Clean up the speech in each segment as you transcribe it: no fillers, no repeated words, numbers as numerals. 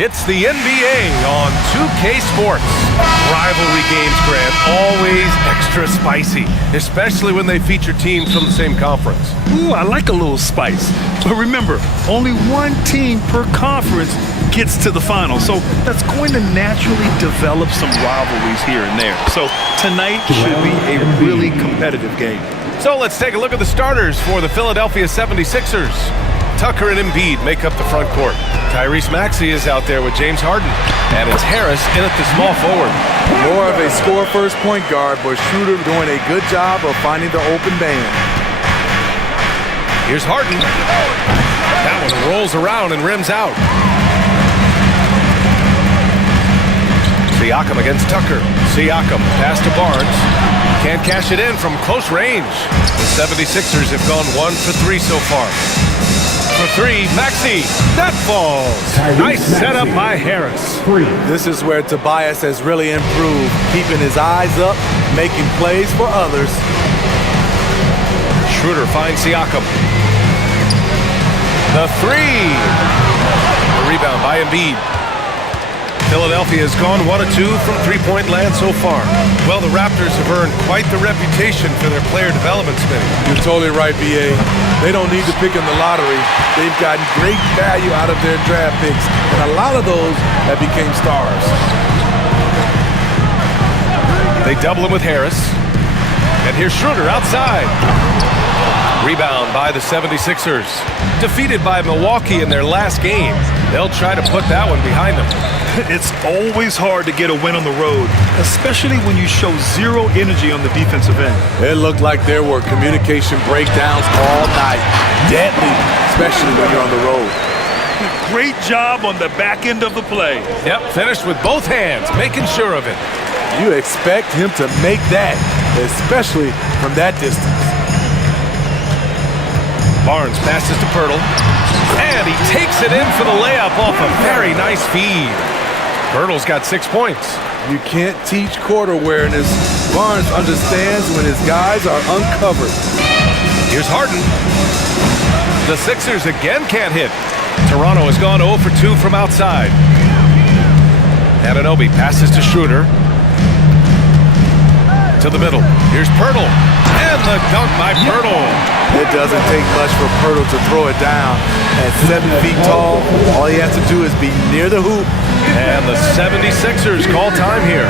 It's the NBA on 2K Sports. Rivalry games, Grant, always extra spicy, especially when they feature teams from the same conference. Ooh, I like a little spice. But remember, only one team per conference gets to the final, so that's going to naturally develop some rivalries here and there. So tonight should be a really competitive game. So let's take a look at the starters for the Philadelphia 76ers. Tucker and Embiid make up the front court. Tyrese Maxey is out there with James Harden. And it's Harris in at the small forward. More of a score-first point guard, but Schroeder doing a good job of finding the open man. Here's Harden. That one rolls around and rims out. Siakam against Tucker. Siakam, pass to Barnes. Can't cash it in from close range. The 76ers have gone 1 for 3 so far. For 3, Maxey. That falls. Nice setup by Harris. This is where Tobias has really improved, keeping his eyes up, making plays for others. Schroeder finds Siakam. The 3. The rebound by Embiid. Philadelphia has gone 1 of 2 from three-point land so far. Well, the Raptors have earned quite the reputation for their player development, Smitty. You're totally right, B.A. They don't need to pick in the lottery. They've gotten great value out of their draft picks, and a lot of those have became stars. They double him with Harris. And here's Schroeder outside. Rebound by the 76ers. Defeated by Milwaukee in their last game. They'll try to put that one behind them. It's always hard to get a win on the road, especially when you show zero energy on the defensive end. It looked like there were communication breakdowns all night. Deadly, especially when you're on the road. Great job on the back end of the play. Yep, finished with both hands, making sure of it. You expect him to make that, especially from that distance. Barnes passes to Pirtle. And he takes it in for the layup off a very nice feed. Pirtle's got 6 points. You can't teach court awareness. Barnes understands when his guys are uncovered. Here's Harden. The Sixers again can't hit. Toronto has gone 0 for 2 from outside. Anunoby passes to Schroeder. To the middle. Here's Pirtle. And the dunk by Pirtle. It doesn't take much for Pirtle to throw it down. At 7 feet tall, all he has to do is be near the hoop. And the 76ers call time here.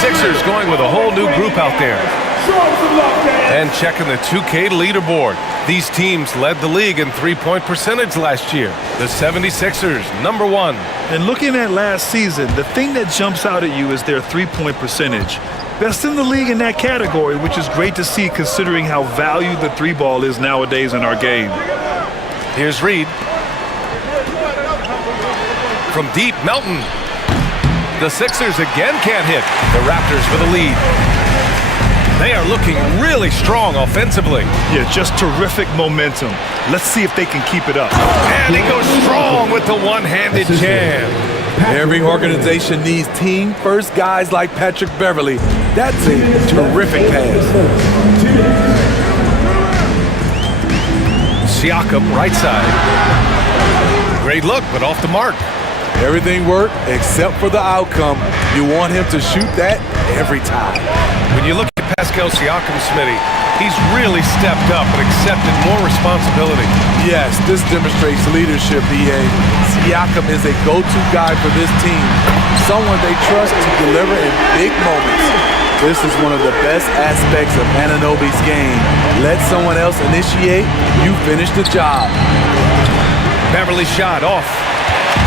Sixers going with a whole new group out there. And checking the 2K leaderboard. These teams led the league in three-point percentage last year. The 76ers, number 1. And looking at last season, the thing that jumps out at you is their three-point percentage. Best in the league in that category, which is great to see considering how valued the three ball is nowadays in our game. Here's Reed. From deep, Melton. The Sixers again can't hit. The Raptors for the lead. They are looking really strong offensively. Yeah, just terrific momentum. Let's see if they can keep it up. And he goes strong with the one-handed jam. Every organization needs team-first guys like Patrick Beverley. That's a terrific pass. Siakam, right side. Great look, but off the mark. Everything worked except for the outcome. You want him to shoot that every time. When you look at Pascal Siakam, Smitty, He's really stepped up and accepted more responsibility. Yes, this demonstrates leadership, B.A. Siakam is a go-to guy for this team, someone they trust to deliver in big moments. This is one of the best aspects of Anunoby's game. Let someone else initiate, you finish the job. Beverly shot off.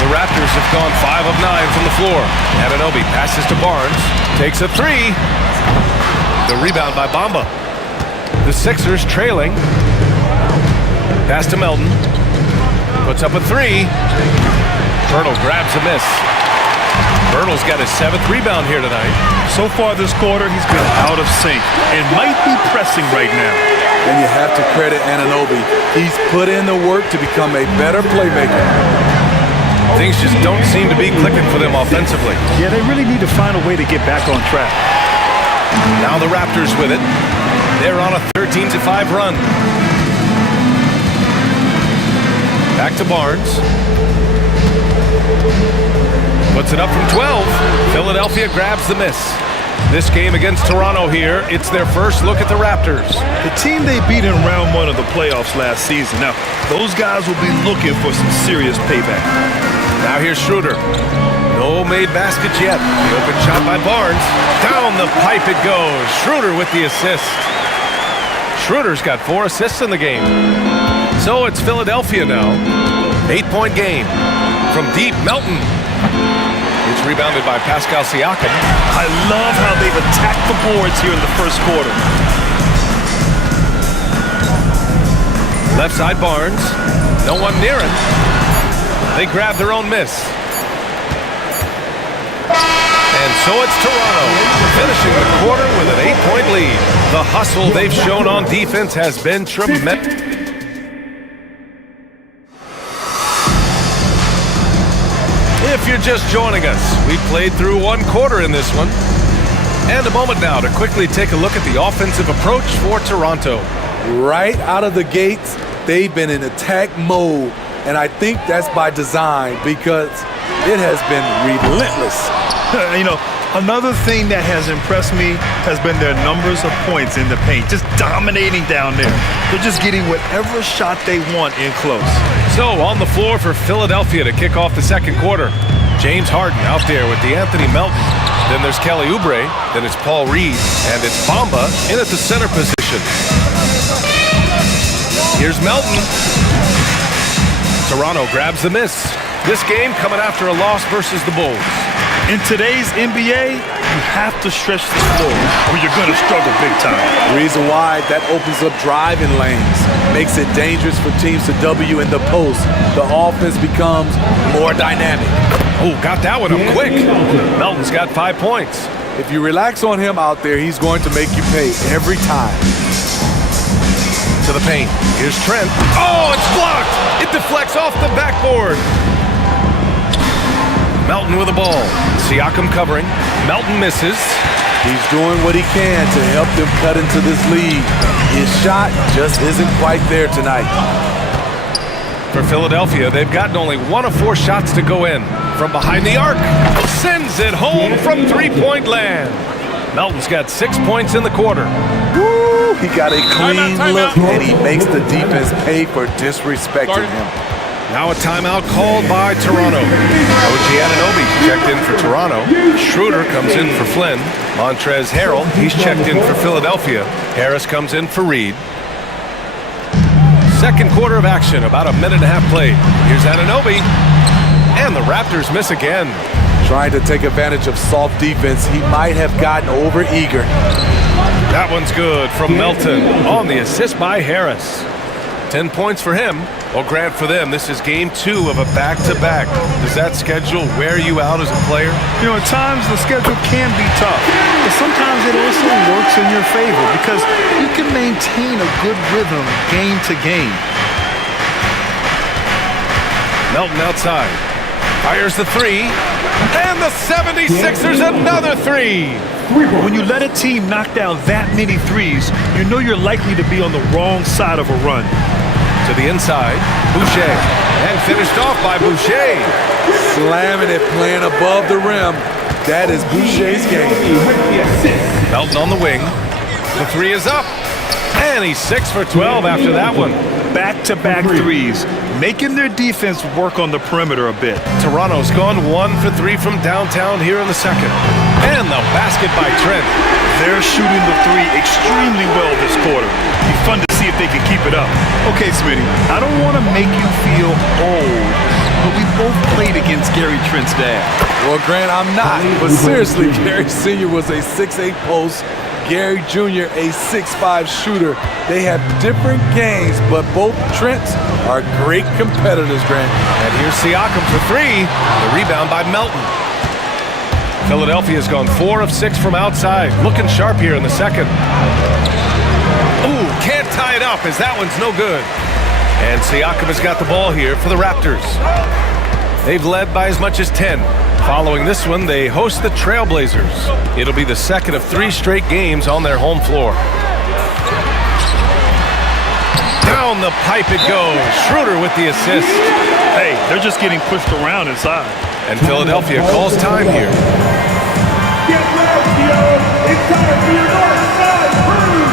The Raptors have gone 5 of 9 from the floor. Anunoby passes to Barnes, takes a three. The rebound by Bamba. The Sixers trailing. Pass to Melton. Puts up a three. Pirtle grabs a miss. Pirtle's got his 7th rebound here tonight. So far this quarter, he's been out of sync and might be pressing right now. And you have to credit Anunoby. He's put in the work to become a better playmaker. Things just don't seem to be clicking for them offensively. Yeah, they really need to find a way to get back on track. Now the Raptors with it. They're on a 13-5 run. Back to Barnes. Puts it up from 12. Philadelphia grabs the miss. This game against Toronto here, it's their first look at the Raptors. The team they beat in round 1 of the playoffs last season. Now, those guys will be looking for some serious payback. Now here's Schroeder. No made baskets yet. The open shot by Barnes. Down the pipe it goes. Schroeder with the assist. Schroeder's got 4 assists in the game. So it's Philadelphia now. 8-point game. From deep, Melton. It's rebounded by Pascal Siakam. I love how they've attacked the boards here in the first quarter. Left side Barnes. No one near him. They grab their own miss. And so it's Toronto, finishing the quarter with an 8-point lead. The hustle they've shown on defense has been tremendous. If you're just joining us, we played through 1 quarter in this one. And a moment now to quickly take a look at the offensive approach for Toronto. Right out of the gates, they've been in attack mode. And I think that's by design because it has been relentless. You know, another thing that has impressed me has been their numbers of points in the paint, just dominating down there. They're just getting whatever shot they want in close. So on the floor for Philadelphia to kick off the second quarter. James Harden out there with DeAnthony Melton. Then there's Kelly Oubre. Then it's Paul Reed. And it's Bamba in at the center position. Here's Melton. Toronto grabs the miss. This game coming after a loss versus the Bulls. In today's NBA, you have to stretch the floor or you're going to struggle big time. Reason why, that opens up driving lanes, makes it dangerous for teams to W in the post. The offense becomes more dynamic. Oh, got that one up quick. Melton's got 5 points. If you relax on him out there, he's going to make you pay every time. To the paint. Here's Trent. Oh, it's blocked. It deflects off the backboard. Melton with the ball. Siakam covering. Melton misses. He's doing what he can to help them cut into this lead. His shot just isn't quite there tonight. For Philadelphia, they've gotten only 1 of 4 shots to go in. From behind the arc. Sends it home from 3-point land. Melton's got 6 points in the quarter. Woo, he got a clean look, and he makes the defense pay for disrespecting him. Now a timeout called by Toronto. OG Anunoby checked in for Toronto. Schroeder comes in for Flynn. Montrezl Harrell, he's checked in for Philadelphia. Harris comes in for Reed. Second quarter of action, about a minute and a half played. Here's Anunoby. And the Raptors miss again. Trying to take advantage of soft defense, he might have gotten over-eager. That one's good from Melton on the assist by Harris. 10 points for him. Well, Grant, for them, this is game 2 of a back-to-back. Does that schedule wear you out as a player? You know, at times the schedule can be tough, but sometimes it also works in your favor because you can maintain a good rhythm game to game. Melton outside. Fires the 3. And the 76ers another 3. When you let a team knock down that many threes, you know you're likely to be on the wrong side of a run. To the inside, Boucher. And finished off by Boucher. Slamming it, playing above the rim. That is Boucher's game. Melton on the wing. The 3 is up. And he's 6 for 12 after that one. Back-to-back threes, making their defense work on the perimeter a bit. Toronto's gone 1 for 3 from downtown here in the second. And the basket by Trent. They're shooting the three extremely well this quarter. Be fun to see if they can keep it up. Okay, Smitty, I don't want to make you feel old, but we both played against Gary Trent's dad. Well, Grant, I'm not. But seriously, Gary Sr. was a 6'8 post. Gary Jr., a 6'5 shooter. They have different games, but both Trents are great competitors, Grant. And here's Siakam for 3. The rebound by Melton. Philadelphia's gone 4 of 6 from outside. Looking sharp here in the second. Ooh, can't tie it up as that one's no good. And Siakam has got the ball here for the Raptors. They've led by as much as 10. Following this one, they host the Trailblazers. It'll be the second of 3 straight games on their home floor. Down the pipe it goes. Schroeder with the assist. Hey, they're just getting pushed around inside. And Philadelphia calls time here. Get ready, yo! It's time for your North Side Crew!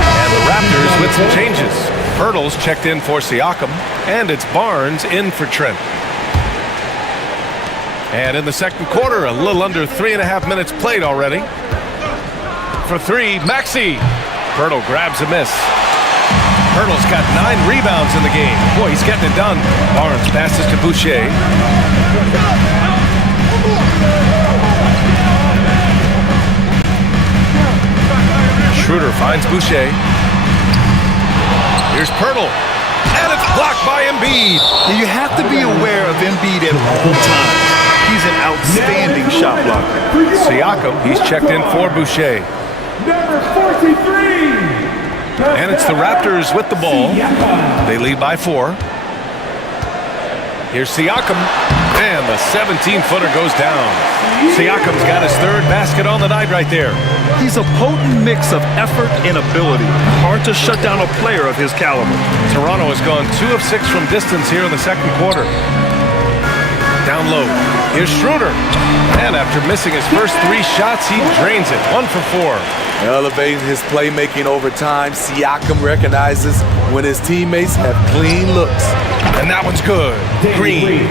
And the Raptors with some changes. Pirtle's checked in for Siakam, and it's Barnes in for Trent. And in the second quarter, a little under 3.5 minutes played already. For 3, Maxey. Pirtle grabs a miss. Pirtle's got 9 rebounds in the game. Boy, he's getting it done. Barnes passes to Boucher. Schroeder finds Boucher. Here's Pirtle. And it's blocked by Embiid. You have to be aware of Embiid at all times. He's an outstanding shot blocker. Siakam, he's checked in for Boucher. Number 43! And it's the Raptors with the ball. They lead by 4. Here's Siakam. And the 17-footer goes down. Siakam's got his 3rd basket on the night right there. He's a potent mix of effort and ability. Hard to shut down a player of his caliber. Toronto has gone 2 of 6 from distance here in the second quarter. Down low. Here's Schroeder. And after missing his first 3 shots, he drains it. 1 for 4. Elevating his playmaking over time, Siakam recognizes when his teammates have clean looks. And that one's good. Green.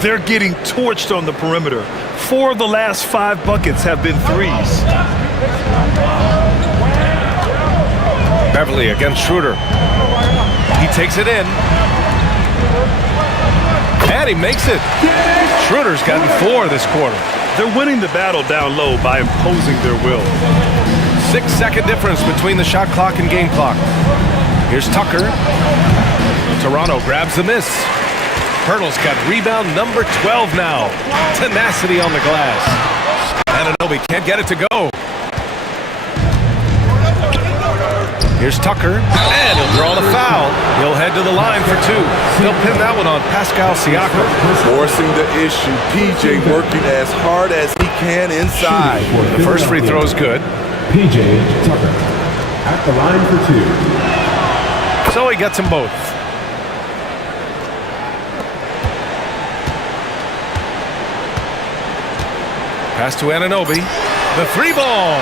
They're getting torched on the perimeter. 4 of the last 5 buckets have been threes. Beverly against Schroeder. He takes it in. And he makes it. Schroeder's gotten 4 this quarter. They're winning the battle down low by imposing their will. 6-second difference between the shot clock and game clock. Here's Tucker. Toronto grabs the miss. Pirtle's got rebound number 12 now. Tenacity on the glass. Anunoby can't get it to go. Here's Tucker, and he'll draw the foul. He'll head to the line for 2. He'll pin that one on Pascal Siakam. Forcing the issue. PJ working as hard as he can inside. The first free throw is good. PJ Tucker at the line for 2. So he gets them both. Pass to Anunoby. The 3 ball.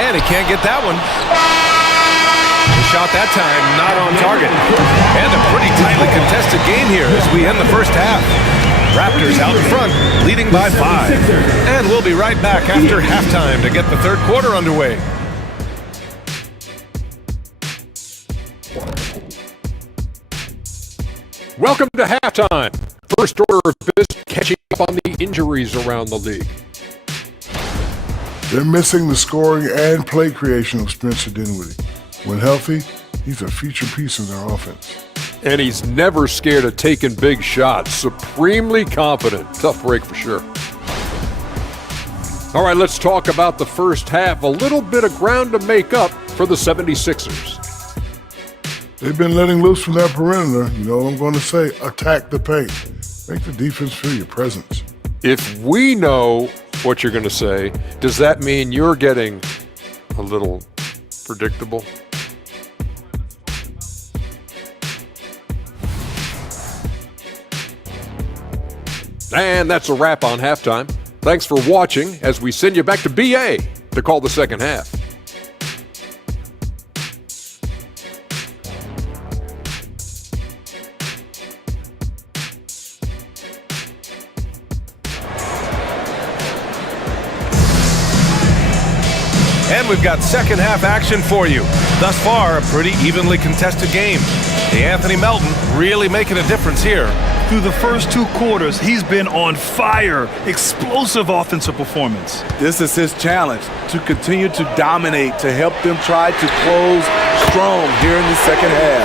And he can't get that one. Shot that time, not on target. And a pretty tightly contested game here as we end the first half. Raptors out in front, leading by 5. And we'll be right back after halftime to get the third quarter underway. Welcome to halftime. First order of business, catching up on the injuries around the league. They're missing the scoring and play creation of Spencer Dinwiddie. When healthy, he's a feature piece in their offense. And he's never scared of taking big shots. Supremely confident. Tough break for sure. All right, let's talk about the first half. A little bit of ground to make up for the 76ers. They've been letting loose from that perimeter. You know what I'm going to say? Attack the paint. Make the defense feel your presence. If we know what you're going to say, does that mean you're getting a little predictable? And that's a wrap on halftime. Thanks for watching as we send you back to BA to call the second half. And we've got second half action for you. Thus far, a pretty evenly contested game. The Anthony Melton really making a difference here. Through the first 2 quarters, he's been on fire. Explosive offensive performance. This is his challenge, to continue to dominate, to help them try to close strong here in the second half.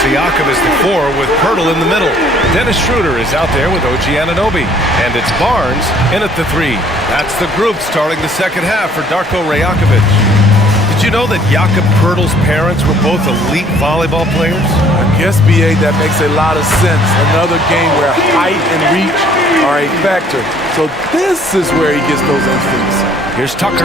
Siakam is the 4 with Pirtle in the middle. Dennis Schroeder is out there with OG Anunoby. And it's Barnes in at the 3. That's the group starting the second half for Darko Rajakovic. Did you know that Jakob Pirtle's parents were both elite volleyball players? I guess, BA, that makes a lot of sense. Another game where height and reach are a factor. So this is where he gets those instincts. Here's Tucker.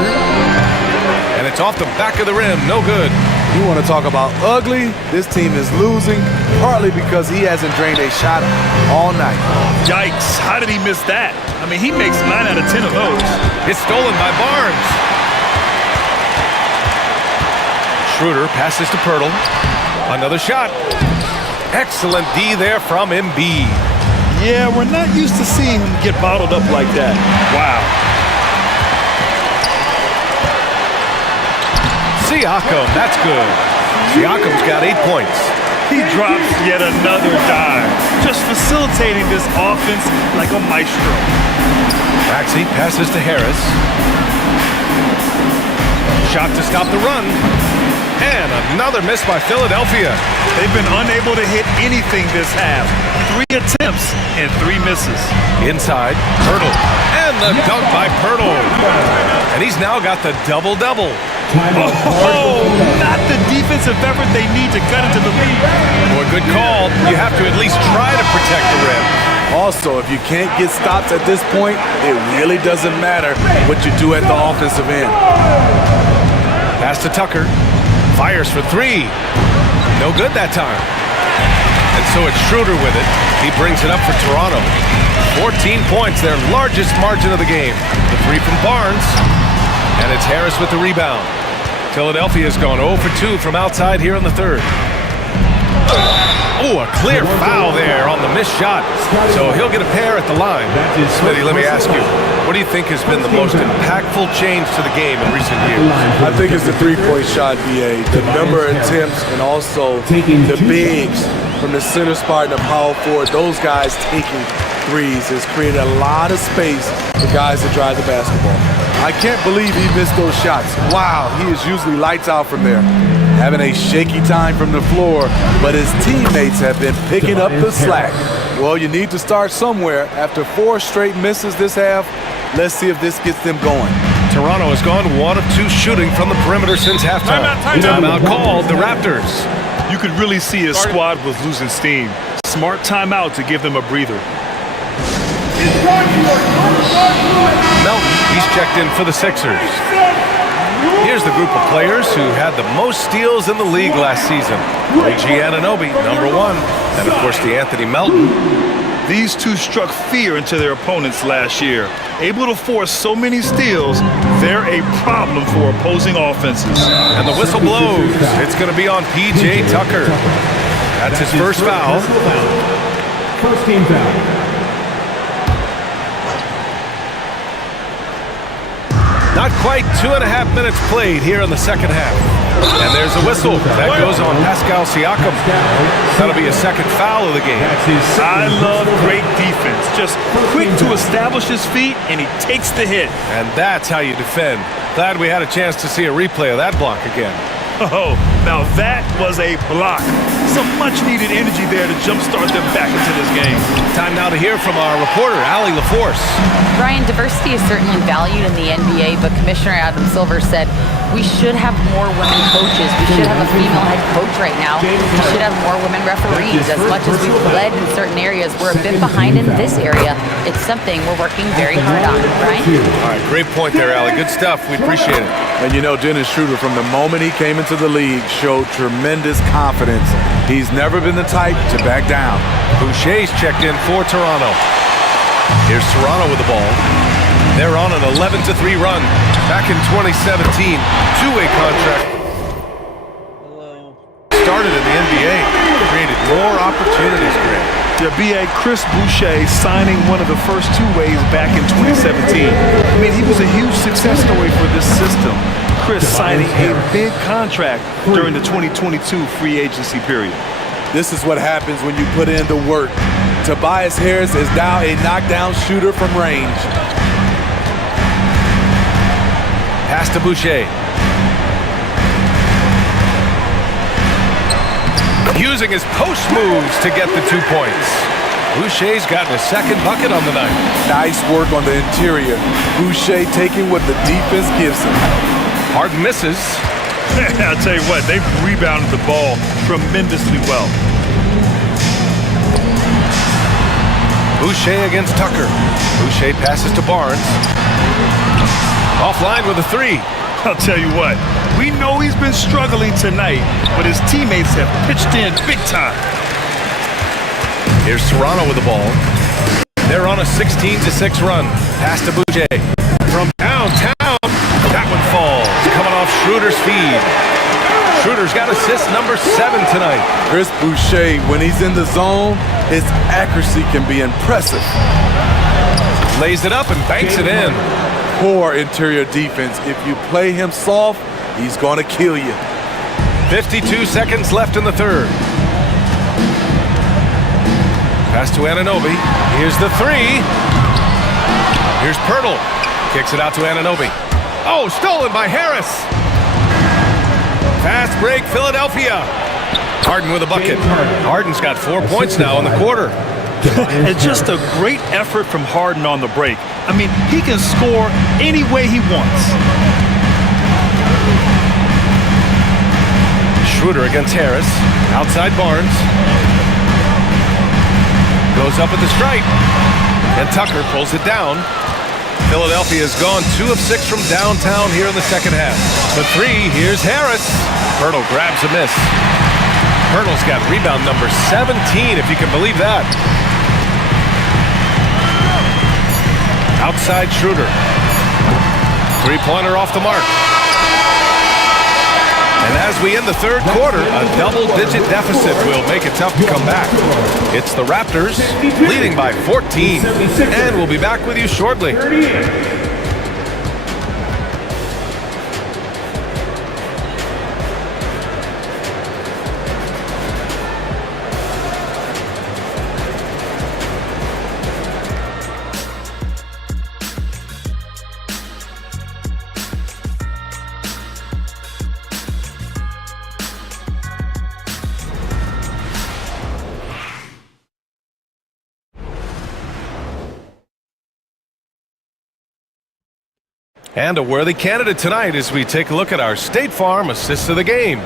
And it's off the back of the rim. No good. You want to talk about ugly? This team is losing, partly because he hasn't drained a shot all night. Yikes, how did he miss that? I mean, he makes 9 out of 10 of those. It's stolen by Barnes. Schroeder passes to Pirtle. Another shot. Excellent D there from Embiid. Yeah, we're not used to seeing him get bottled up like that. Wow. Siakam, that's good. Siakam's got 8 points. He drops yet another dive, just facilitating this offense like a maestro. Maxey passes to Harris. Shot to stop the run. And another miss by Philadelphia. They've been unable to hit anything this half. 3 attempts and 3 misses. Inside, Pirtle. And the dunk by Pirtle. And he's now got the double-double. Oh, not the defensive effort they need to cut into the lead. Well, good call. You have to at least try to protect the rim. Also, if you can't get stops at this point, it really doesn't matter what you do at the offensive end. Pass to Tucker. Fires for 3. No good that time. And so it's Schroeder with it. He brings it up for Toronto. 14 points, their largest margin of the game. The 3 from Barnes. And it's Harris with the rebound. Philadelphia's gone 0 for 2 from outside here in the third. Oh, a clear foul there on the missed shot. So he'll get a pair at the line. Smitty, let me ask you, what do you think has been the most impactful change to the game in recent years? I think it's the three-point shot, BA. The number of attempts and also the bigs from the center spot and the power forward. Those guys taking threes has created a lot of space for guys to drive the basketball. I can't believe he missed those shots. Wow, he is usually lights out from there. Having a shaky time from the floor, but his teammates have been picking up the slack. Well, you need to start somewhere. After 4 straight misses this half, let's see if this gets them going. Toronto has gone 1 of 2 shooting from the perimeter since halftime. Timeout called, the Raptors. You could really see his squad was losing steam. Smart timeout to give them a breather. Melton, he's checked in for the Sixers. Here's the group of players who had the most steals in the league last season. OG Anunoby, number 1, and of course the Anthony Melton. These two struck fear into their opponents last year. Able to force so many steals, they're a problem for opposing offenses. And the whistle blows. It's going to be on P.J. Tucker. That's his first foul. First team foul. Not quite 2.5 minutes played here in the second half. And there's a whistle. That goes on Pascal Siakam. That'll be a second foul of the game. I love great defense. Just quick to establish his feet, and he takes the hit. And that's how you defend. Glad we had a chance to see a replay of that block again. Oh, now that was a block. Some much-needed energy there to jumpstart them back into this game. Time now to hear from our reporter, Allie LaForce. Brian, diversity is certainly valued in the NBA, but Commissioner Adam Silver said we should have more women coaches. We should have a female head coach right now. We should have more women referees. As much as we've led in certain areas, we're a bit behind in this area. It's something we're working very hard on. Brian? All right, great point there, Allie. Good stuff. We appreciate it. And you know, Dennis Schroeder, from the moment he came into the league, showed tremendous confidence. He's never been the type to back down. Boucher's checked in for Toronto. Here's Toronto with the ball. They're on an 11-3 run. Back in 2017, two-way contract. Started in the NBA, created more opportunities, Grant. Yeah, B.A. Chris Boucher signing one of the first two-ways back in 2017. I mean, he was a huge success story for this system. Chris signing a big contract during the 2022 free agency period. This is what happens when you put in the work. Tobias Harris is now a knockdown shooter from range. Pass to Boucher. Using his post moves to get the 2 points. Boucher's gotten a second bucket on the night. Nice work on the interior. Boucher taking what the defense gives him. Harden misses. I'll tell you what, they've rebounded the ball tremendously well. Boucher against Tucker. Boucher passes to Barnes. Offline with a three. I'll tell you what, we know he's been struggling tonight, but his teammates have pitched in big time. Here's Toronto with the ball. They're on a 16-6 run. Pass to Boucher. From downtown, that one falls. Coming off Schroeder's feed. Schroeder's got assist number 7 tonight. Chris Boucher, when he's in the zone, his accuracy can be impressive. Lays it up and banks it in. Poor interior defense. If you play him soft, he's going to kill you. 52 seconds left in the third. Pass to Anunoby. Here's the three. Here's Pirtle. Kicks it out to Anunoby. Oh, stolen by Harris. Fast break, Philadelphia. Harden with a bucket. Harden's got 4 points now in the quarter. And just a great effort from Harden on the break. I mean, he can score any way he wants. Schroeder against Harris. Outside Barnes. Goes up at the stripe. And Tucker pulls it down. Philadelphia's gone 2 of 6 from downtown here in the second half. The three, here's Harris. Pirtle grabs a miss. Pirtle's got rebound number 17, if you can believe that. Outside Schroeder. Three-pointer off the mark. And as we end the third quarter, a double-digit deficit will make it tough to come back. It's the Raptors leading by 14. And we'll be back with you shortly. And a worthy candidate tonight as we take a look at our State Farm Assist of the Game.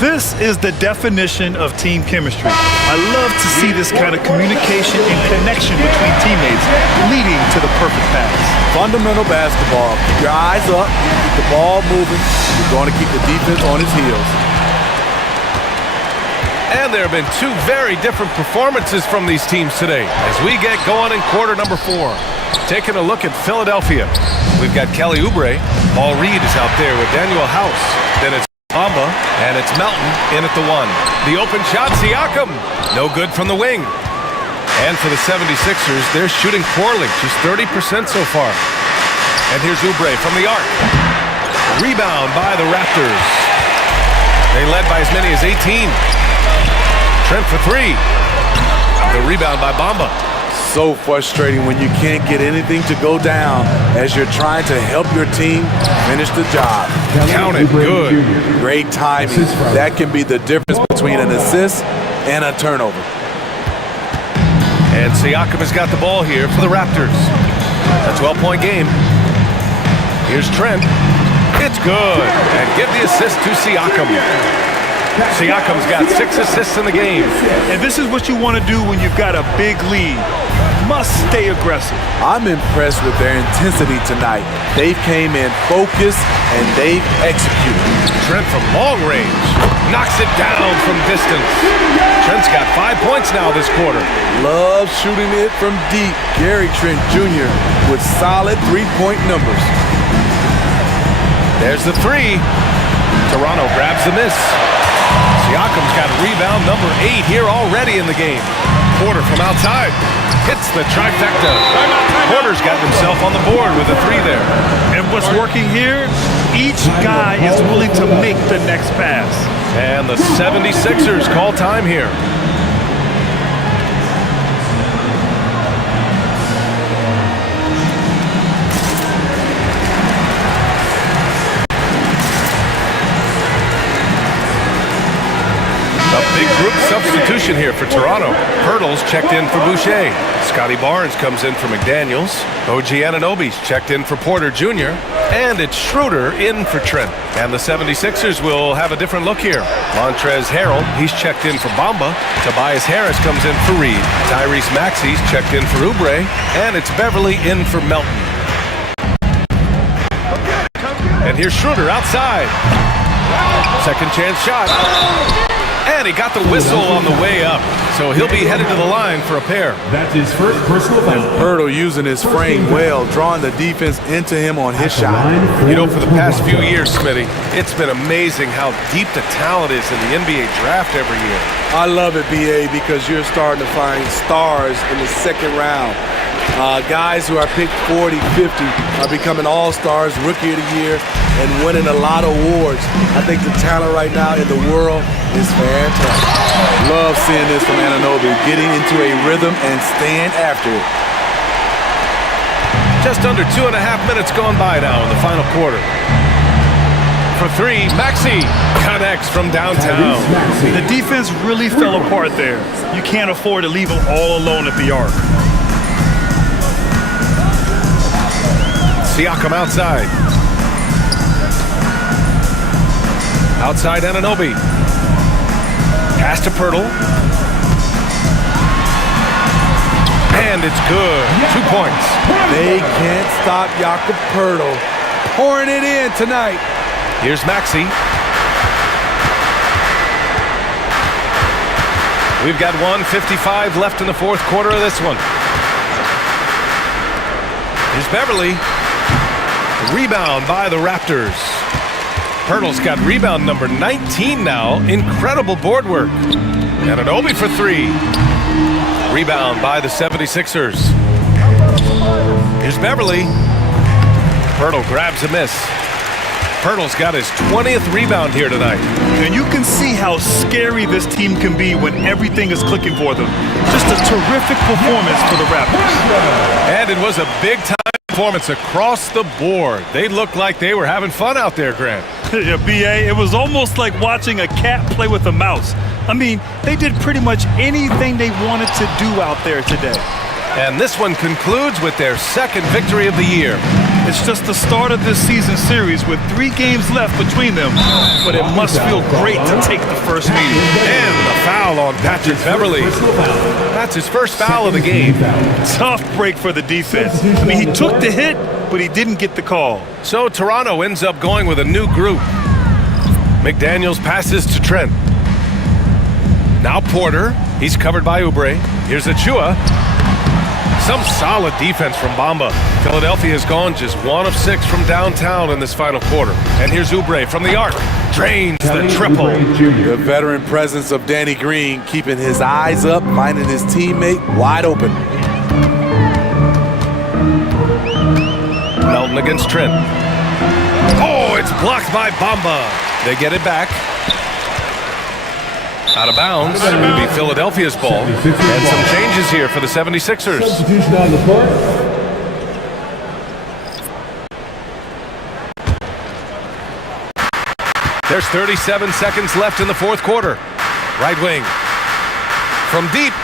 This is the definition of team chemistry. I love to see this kind of communication and connection between teammates leading to the perfect pass. Fundamental basketball. Keep your eyes up, keep the ball moving. You're going to keep the defense on its heels. And there have been 2 very different performances from these teams today as we get going in quarter number 4. Taking a look at Philadelphia, we've got Kelly Oubre. Paul Reed is out there with Daniel House. Then it's Bamba, and it's Melton in at the 1. The open shot, Siakam. No good from the wing. And for the 76ers, they're shooting poorly, just 30% so far. And here's Oubre from the arc. Rebound by the Raptors. They led by as many as 18. Trent for 3. The rebound by Bamba. So frustrating when you can't get anything to go down as you're trying to help your team finish the job. Count it, good. Great timing. That can be the difference between an assist and a turnover. And Siakam has got the ball here for the Raptors. A 12-point game. Here's Trent. It's good. And give the assist to Siakam. Siakam's got 6 assists in the game. And this is what you want to do when you've got a big lead. Must stay aggressive. I'm impressed with their intensity tonight. They came in focused and they've executed. Trent from long range knocks it down from distance. Trent's got 5 points now this quarter. Love shooting it from deep. Gary Trent Jr. with solid three-point numbers. There's the three. Toronto grabs the miss. Siakam's got rebound number 8 here already in the game. Porter from outside hits the trifecta. Porter's got himself on the board with a 3 there. And what's working here, each guy is willing to make the next pass. And the 76ers call time here. Big group substitution here for Toronto. Hurdle's checked in for Boucher. Scotty Barnes comes in for McDaniels. OG Anunoby's checked in for Porter Jr. And it's Schroeder in for Trent. And the 76ers will have a different look here. Montrezl Harrell, he's checked in for Bamba. Tobias Harris comes in for Reed. Tyrese Maxey's checked in for Oubre. And it's Beverly in for Melton. And here's Schroeder outside. Second chance shot. And he got the whistle on the way up. So he'll be headed to the line for a pair. That's his first personal foul. Hurdle using his frame well, drawing the defense into him on his shot. You know, for the past few years, Smitty, it's been amazing how deep the talent is in the NBA draft every year. I love it, BA, because you're starting to find stars in the second round. Guys who are picked 40, 50 are becoming all-stars, rookie of the year, and winning a lot of awards. I think the talent right now in the world is fantastic. Love seeing this from Anunoby, getting into a rhythm and staying after it. Just under 2.5 minutes gone by now in the final quarter. For 3, Maxey connects from downtown. The defense really fell apart there. You can't afford to leave them all alone at the arc. Siakam outside. Outside Anunoby. Pass to Pirtle. And it's good. 2 points. They can't stop Jakob Pirtle pouring it in tonight. Here's Maxey. We've got 1:55 left in the fourth quarter of this one. Here's Beverly. Rebound by the Raptors. Pirtle's got rebound number 19 now. Incredible board work. Anunoby for 3. Rebound by the 76ers. Here's Beverly. Pirtle grabs a miss. Pirtle's got his 20th rebound here tonight. And you can see how scary this team can be when everything is clicking for them. Just a terrific performance for the Raptors. And it was a big-time performance across the board. They looked like they were having fun out there, Grant. Yeah, BA, it was almost like watching a cat play with a mouse. I mean, they did pretty much anything they wanted to do out there today. And this one concludes with their second victory of the year. It's just the start of this season series with 3 games left between them, but it must feel great to take the first meeting. And the foul on Patrick Beverly. That's his first foul of the game. Tough break for the defense. I mean, he took the hit, but he didn't get the call. So Toronto ends up going with a new group. McDaniels passes to Trent. Now Porter. He's covered by Oubre. Here's Achua. Some solid defense from Bamba. Philadelphia has gone just 1 of 6 from downtown in this final quarter. And here's Oubre from the arc. Drains the triple. The veteran presence of Danny Green keeping his eyes up, finding his teammate wide open. Melton against Trent. Oh, it's blocked by Bamba. They get it back. Out of bounds. It will be Philadelphia's ball. And some changes here for the 76ers. Substitution on the court. There's 37 seconds left in the fourth quarter. Right wing. From deep.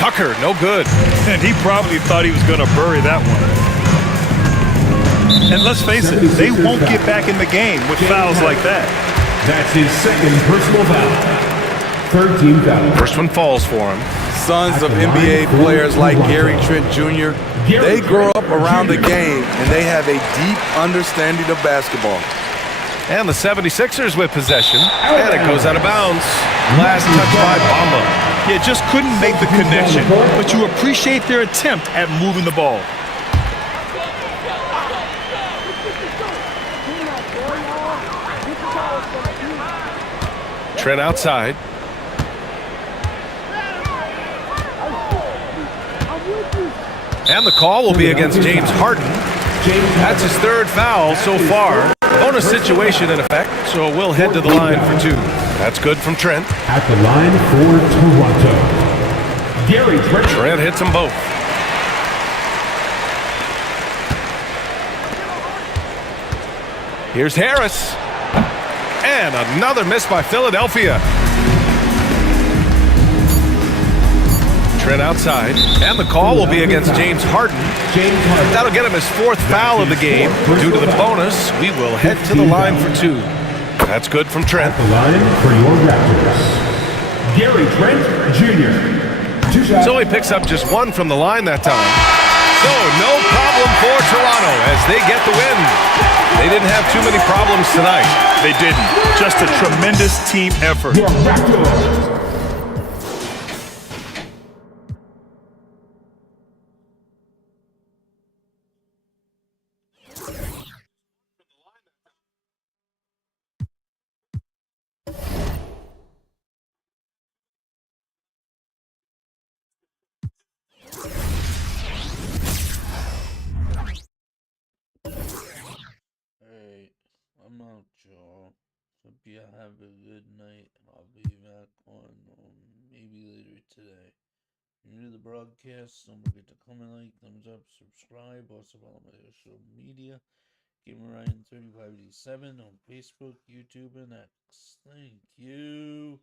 Tucker, no good. And he probably thought he was going to bury that one. And let's face it, they won't get back in the game with fouls like that. That's his second personal foul. 13 fouls. First one falls for him. Sons of NBA players like Gary Trent Jr., they grow up around the game and they have a deep understanding of basketball. And the 76ers with possession. And it goes out of bounds. Last touch by Bamba. Yeah, just couldn't make the connection, but you appreciate their attempt at moving the ball. Trent outside. And the call will be against James Harden. That's his third foul so far. Bonus situation in effect, so we'll head to the line for two. That's good from Trent. At the line for Toronto, Gary Trent. Trent hits them both. Here's Harris. And another miss by Philadelphia. Trent outside. And the call will be against James Harden. That'll get him his fourth foul of the game. Due to the bonus, we will head to the line for two. That's good from Trent. At the line for your Raptors, Gary Trent Jr. So he picks up just one from the line that time. So no problem for Toronto as they get the win. They didn't have too many problems tonight. They didn't. Just a tremendous team effort. Your Raptors. Alright, I'm out, y'all. Hope you have a good night, and I'll be back on maybe later today. If you're new to the broadcast, don't forget to comment, like, thumbs up, subscribe. Also follow my social media. Gamer Ryan 3587 on Facebook, YouTube, and X. Thank you.